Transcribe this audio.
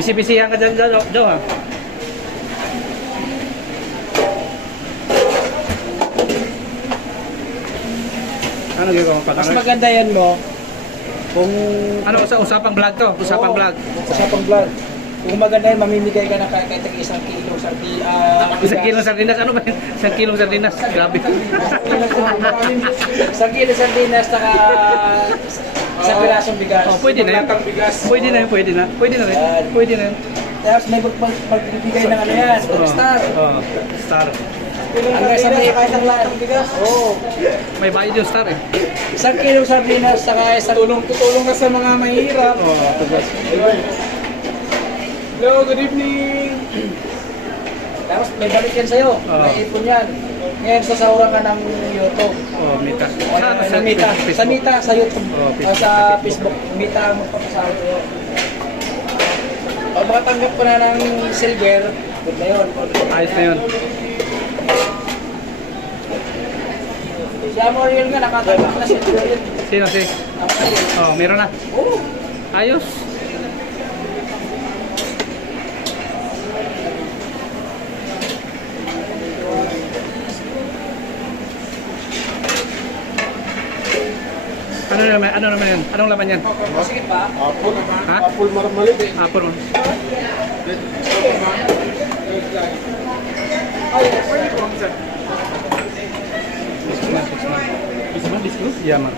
Bisi-bisihan ka dyan, Jo, ha? Ano gagawin pa? Mas maganda yan mo kung Ano, usapang vlog to? Usapang vlog. usapang vlog. Kung maganda yan, mamimigay ka ng kahit isang kilo sa Isang kilong sardinas, ano ba yun? Isang kilong sardinas, grabe. Isang kilo sardinas, saka isang pirasong bigas. Oh, pwede na yun. Pwede na yun, pwede na. Pwede na rin. Pwede na yun. Tapos may magbibigay ng ano yan, star. Oh, star. Hanggang sa may isang latang bigas. Oo. May bayad yung star eh. Isang kilo sardinas, saka isang tutulong ka sa mga mahirap. Oh, tugas. Hello, good evening. Tapos may balik yan sa'yo. May ipon yan. Ngayon sasahuran ka ng YouTube. Oh, mita. Sa Mita. Sa Mita, sa YouTube. Oh, O sa Facebook. Mita ang magpapasahod sa'yo. Pag makatanggap ko na ng silver, good na yun. Ayos na yun. Si Amoriel nga, nakatanggap na silver yun. Sino si? Amoriel. Oh, meron na. Oo. Ayos. Ano naman yan? Anong laman yan? Sige pa. Apple. Ha? Apple marmalade. Apple mo. Ay, where you from, sir? This one, this one. This one, this one? Yeah, man.